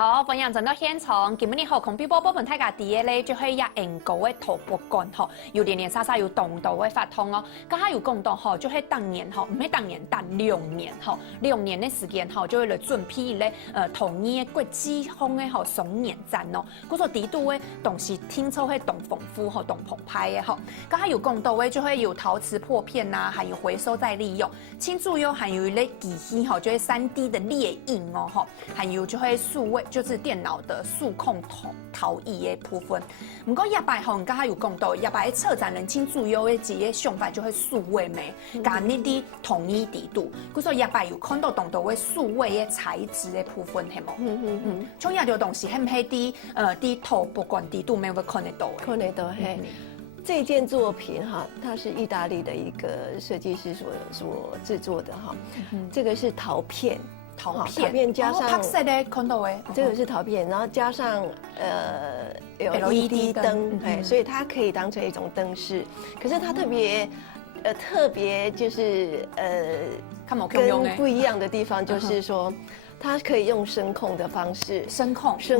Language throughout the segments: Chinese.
好，分享真到现场，今日吼，空比波部分大家第一咧，就系也研究嘅头部干吼，有连连沙沙有动到嘅发通哦。刚才有讲到吼，就系当年吼，唔系当年，但2年吼，2年嘅时间吼，就为了准备咧统一国际风嘅吼双年展哦。嗰个地度嘅东西听说系动丰富吼，动澎湃嘅吼。刚才有讲到嘅就会有陶瓷破片呐，还有回收再利用。庆祝又还有咧机器吼，就会3D 的列印哦吼，还有就会数位。就是电脑的数控陶艺的部分。不过亚摆吼，刚才有讲到，亚摆策展人请主要的几个想法就会数位美，甲呢啲统一地度。佢说亚摆有看到动到的数位的材质的部分，系冇？像亚条东西，係唔係啲頭不管地度沒有看得到？看得到嘿。这件作品哈，它是意大利的一个设计师所制作的哈。这个是陶片。陶片加上拍摄的看到的，这个是陶片，然后加上LED 灯，所以它可以当成一种灯饰。可是它特别就是跟不一样的地方就是说，它可以用声控的方式，声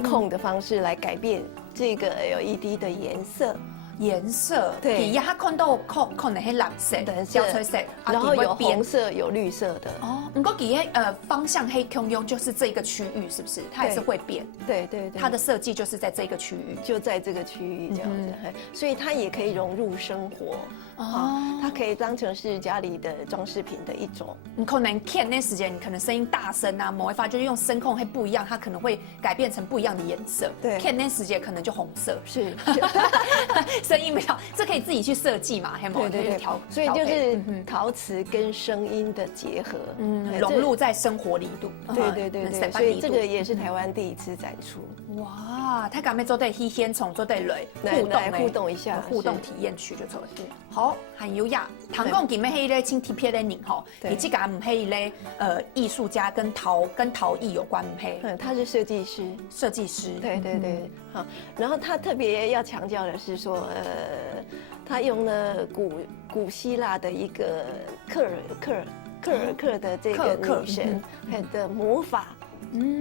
控的方式来改变这个 LED 的颜色。颜色对，底下他看到可能是蓝色、焦脆色，然后有红色、有绿色的。哦，不过底下方向黑空用就是这个区域，是不是？它也是会变。对，它的设计就是在这个区域，就在这个区域这样子，所以它也可以融入生活。哦，它可以当成是家里的装饰品的一种。你可能看那时间，你可能声音大声啊，某一发就是用声控会不一样，它可能会改变成不一样的颜色。对，看那时间可能就红色。是。声音没有，这可以自己去设计嘛？对，所以就是陶瓷跟声音的结合，融入在生活里度。对，所以这个也是台湾第一次展出。哇，他敢没做对稀鲜虫做对雷互动一下，互动体验区就做对。好，很优雅。唐贡给咩黑咧，请 T P 咧您吼，你这个唔黑咧，艺术家跟陶艺有关唔黑？他是设计师。对，好。然后他特别要强调的是说，他用了古希腊的一个克尔克的这个女神的魔法。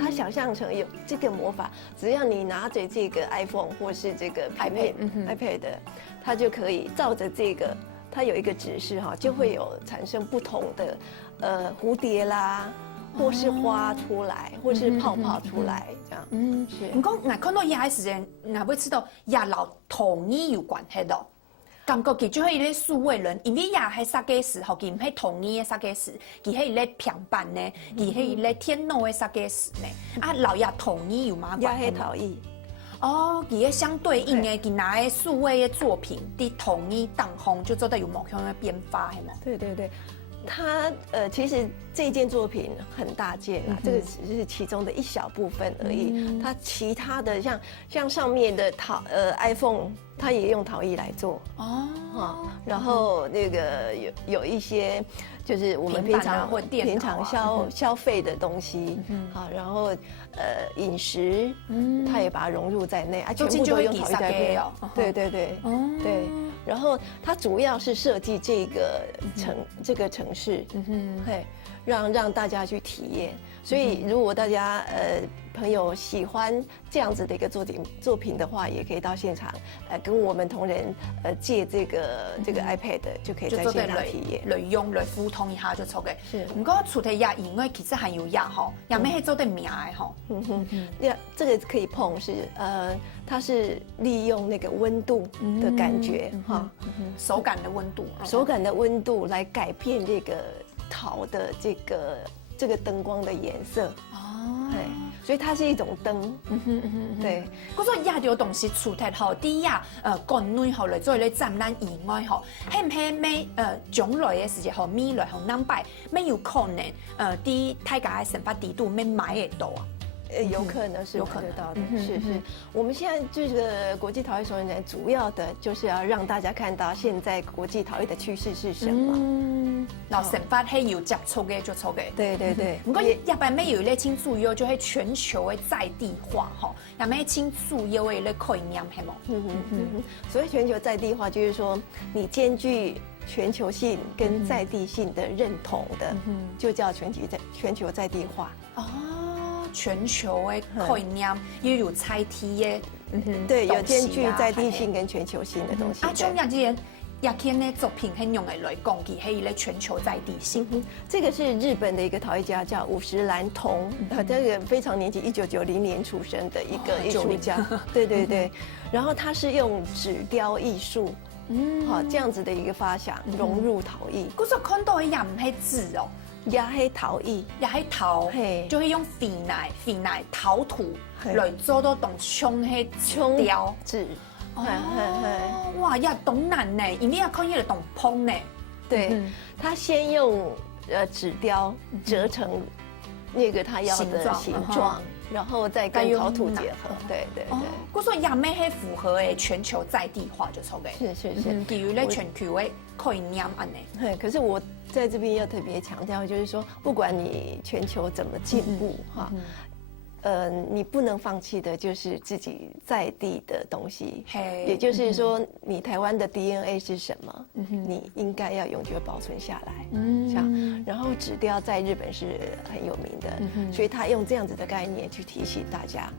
他想象成有这个魔法，只要你拿着这个 iPhone 或是这个 iPad，它就可以照着这个，它有一个指示哈，就会有产生不同的蝴蝶啦，或是花出来，或是泡泡出来这样。是。你讲，我看到亚的时间，我会知道亚老统一有关系的。感觉佢就係咧數位人，因為也係設計師，後佢唔係統一嘅設計師，佢係咧平板呢，佢係咧天腦嘅設計師呢。啊，老也統一有嘛關係？也係陶藝。哦，佢係相對應嘅，佢拿嘅數位嘅作品，啲統一當紅就做得有某樣嘅變化，係冇？對。它其实这件作品很大件啦，这个只是其中的一小部分而已。它其他的像上面的iPhone， 它也用陶艺来做哦。然后那个有一些就是我们平常消费的东西，好，然后饮食，它也把它融入在内啊，全部都用陶艺在配。对。然后它主要是设计这个城市，让大家去体验。所以如果大家朋友喜欢这样子的一个作品的话，也可以到现场跟我们同仁借这个 iPad， 就可以在现场体验。来用来互通一下就錯嘅。是。不過除咗呀，因為其實還有呀吼，也咩係做得名嘅吼。這個可以碰是它是利用那個溫度的感覺哈，手感的溫度，手感的溫度來改變這個陶的這個燈光的顏色哦，所以它是一種燈，對。嗰種亞條東西除咗吼啲呀國內吼嚟做嚟展覽以外吼，係唔係咩將來嘅時候未來吼南擺咩有可能啲大家嘅成發地度咩買得到啊？有可能是買得到的，是。我們現在這個國際陶藝雙年展，主要的就是要讓大家看到現在國際陶藝的趨勢是什麼。然後成發係要接觸嘅就錯嘅。對。不過日本咩有咧請主要就係全球嘅在地化吼，又咩請主要嘅咧概念係冇。所謂全球在地化，就是說你兼具全球性跟在地性的認同的，就叫全球在地化。哦。全球的概念，又有菜体的，对，有兼具在地性跟全球性的东西。像亚之亚天的作品，很用来讲，其还有咧全球在地性。这个是日本的一个陶艺家，叫五十岚童，这个非常年轻，1990年出生的一个艺术家。对对对，然后他是用纸雕艺术。好，这样子的一个发想融入陶艺。我所看到的也唔系纸哦，也系陶艺，也系陶，就会用肥奶陶土来做到同冲迄冲雕纸。哦，哇，也懂难呢，因为也看起来懂烹呢。对，他先用纸雕折成那个他要的形状。然后再跟陶土结合，对对对。我说也咩系符合诶全球在地化就错嘅，是，基于咧全球诶概念安尼。可是我在这边要特别强调，就是说，不管你全球怎么进步哈。你不能放弃的就是自己在地的东西，也就是说，你台湾的 DNA 是什么，你应该要永久保存下来。像，然后纸雕在日本是很有名的，所以他用这样子的概念去提醒大家。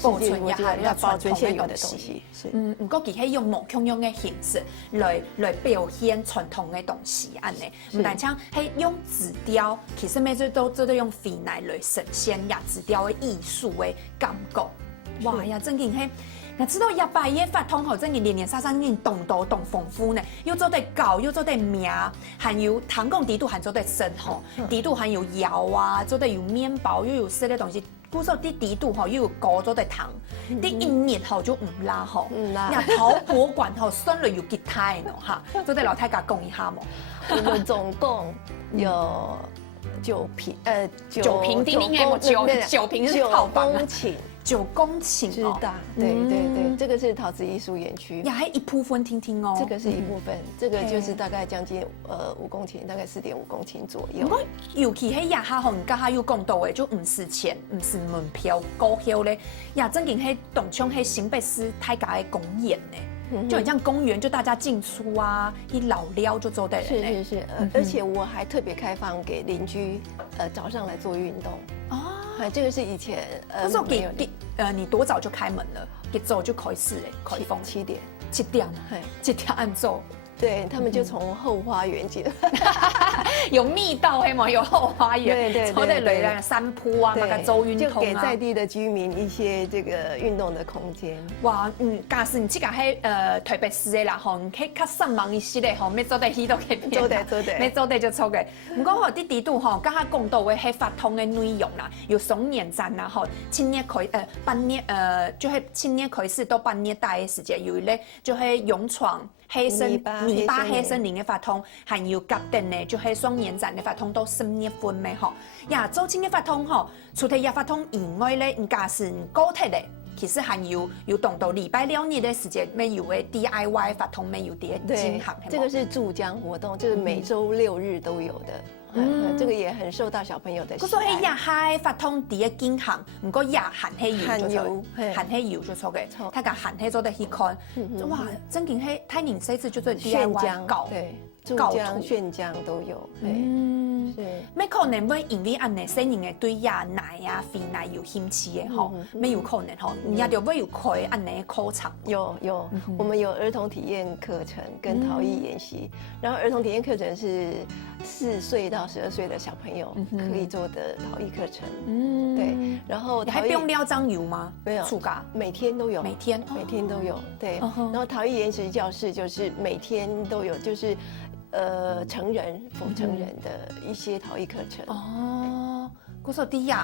保存也还要保存现有的东西，是。不过佢係用模腔用嘅形式來表現傳統嘅東西，安尼。唔但像係用紙雕，其實咩都用肥奶來呈現呀紙雕嘅藝術嘅感覺。哇呀，真係我知道日拜嘅法通吼，真係年年沙沙年動多動豐富呢，又做得搞，又做得名，還有糖貢底度還做得深吼，底度還有窯啊，做得有麵包，又有食嘅東西。古時候啲底度吼又有高咗的糖，啲一熱吼就唔辣吼，呀陶博館吼酸類有吉他喏哈，做得老太家講一下冇。我們總共有9坪，九坪地應該冇九坪是套房9公頃之大，对对对，这个是陶瓷艺术园区，呀，还一部分听听哦，这个是一部分，这个就是大概将近5公顷，大概4.5公顷左右。我尤其喺亚哈红家下有讲到嘅，就唔是錢，唔是門票，股票咧，呀，真正喺東涌喺新北市太家嘅公園呢，就很像公園，就大家進出啊，一老撩就做得人。是，而且我还特别开放给邻居，早上来做运动。哦。这个是以前那时候你多早就开门了？几早就开始开放？7點。7點，7點按做。对他们就从后花园进，有密道黑嘛，有后花园，对，抽在雷山坡啊，那个周运通啊，就给在地的居民一些这个运动的空间。哇，假使你这个喺台北市的啦吼，你可以较上忙一些的吼，要做得去都可以变，做得，要做得就错嘅。不过吼，啲地度吼，刚刚讲到嘅係法通嘅內容啦，有松年展啦吼，青年半年就係青年開始到半年大嘅時間，有咧就係勇闖。泥巴黑森林嘅法通，還有甲定呢，就係雙年展嘅法通到10月份嘅吼。呀，周青嘅法通吼，除咗亞法通以外咧，唔假是高鐵咧，其實還有動到禮拜6日嘅時間，沒有嘅 DIY 法通沒有啲進行。這個是助江活動，就是每週6日都有的。這個也很受到小朋友的喜愛。嗰所以亞海法通第一進行，唔過亞含氣油，含氣油就錯嘅，他講含氣做得去看，哇，真勁係太年細緻就做 DIY 搞，對，助江、炫江都有。是，咩可能會因為安尼細年嘅對亞奶啊、肥奶有興趣嘅吼，咩有可能吼，人家就會有開安尼課程。有，我們有兒童體驗課程跟陶藝研習，然後兒童體驗課程是4歲到12歲的小朋友可以做的陶藝課程。對，然後你還不用撩張油嗎？沒有，每天都有，每天都有。對，然後陶藝研習教室就是每天都有，就是成人的一些陶藝課程。哦，嗰時啲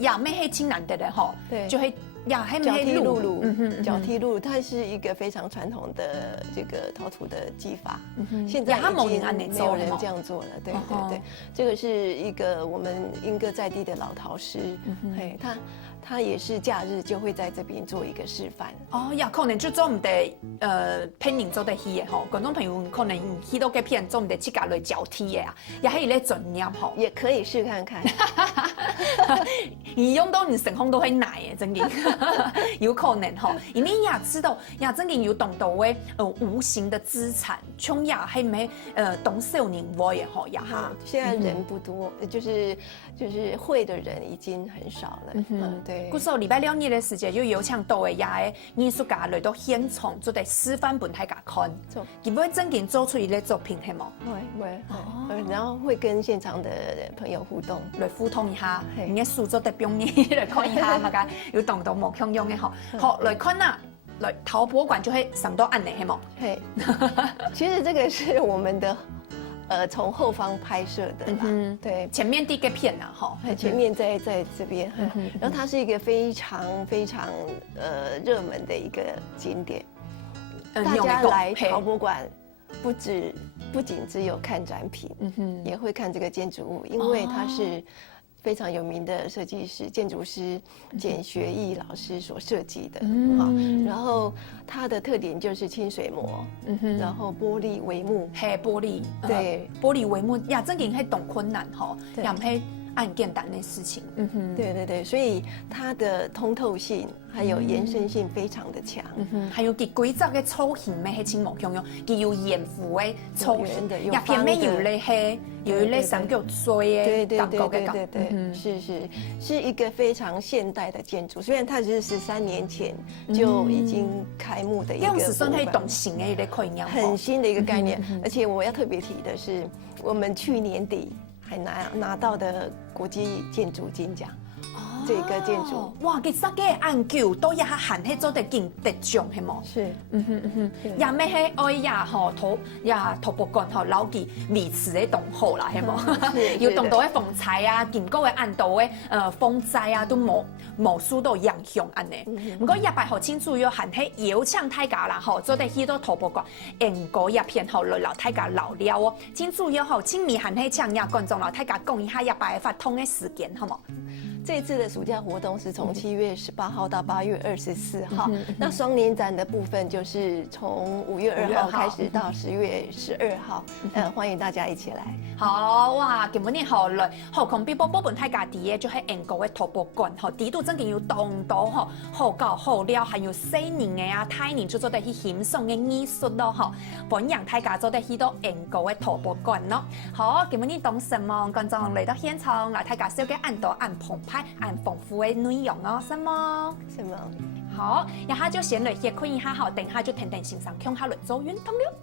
亞咩係清難得嘅吼，對，就係亞係腳踢露露，腳踢露露，它是一個非常傳統的這個陶土的技法。現在已經沒有人這樣做了。對，這個是一個我們鶯歌在地的老陶師，他也是假日就会在这边做一个示范。哦，也可能就做唔得偏人做得去的吼，观众朋友可能去到个片做唔得自家来交替的啊，也系咧专业吼，也可以试看看。你用到你成功都会奶的，真嘅，有可能吼，因为也知道，也真嘅有懂到诶无形的资产，穷也系咪懂少年味的吼，也哈。现在人不多，就是会的人已经很少了。对。故说礼拜六日的时间，就有请到的也的艺术家来到现场做啲示范俾大家看，佢唔会真正做出一个作品系冇？会，然后会跟现场的朋友互动，来互动一下，你嘅素作的表演来看一下，大家有懂到冇共用嘅吼，好来看啊，来陶博馆就会上到暗的系冇？嘿，其实这个是我们的。从后方拍摄的啦，对，前面第一个片啊，哈，前面在这边，然后它是一个非常热门的一个景点，大家来陶博馆不仅只有看展品，也会看这个建筑物，因为它是非常有名的设计师、建筑师简学义老师所设计的，然后它的特点就是清水模，然后玻璃帷幕，嘿，玻璃，对，玻璃帷幕，呀，真嘅系懂困难吼，也唔系按简单的事情，对，所以它的通透性还有延伸性非常的强，还有佢规则嘅造型咩系清无共用，佢有沿弧嘅造型，也偏咩有咧系。有一类三角锥的感觉嘅对，是一个非常现代的建筑，虽然它只是13年前就已经开幕的一个，这样子算係懂新嘅一个概念，很新的一个概念。而且我要特别提的是，我们去年底还拿到的国际建筑金奖。这个建筑哇，其实个研究都也含喺做得勁得獎係冇？是，也咩喺愛呀吼陶博館吼留記維持嘅同好啦係冇？有動到嘅風采啊，見過嘅按到嘅風災啊都無數到影響安尼。不過一擺吼清楚要含喺邀請大家啦吼，做得去到陶博館研究一片後來大家聊聊哦。清楚要吼，請你含喺請呀觀眾啦，大家講一下一擺發通嘅時間好冇？这次的暑假活动是从7月18号到8月24号，那双年展的部分就是从5月2号开始到10月12号，欢迎大家一起来。好哇，今日好來，何況比寶本大家啲嘅就係英國嘅陶博館，吼，地度真係有當到吼，好搞好料，還有細年嘅啊，大年就做得去欣賞嘅藝術咯，吼，歡迎大家做得去到英國嘅陶博館咯。好，今日懂什麼？觀眾嚟到現場，來大家小嘅按到按澎湃。按豐富的內容哦，什麼？什麼？好，然後就先來先看一下，好，等下就停欣賞，看下來做運動了。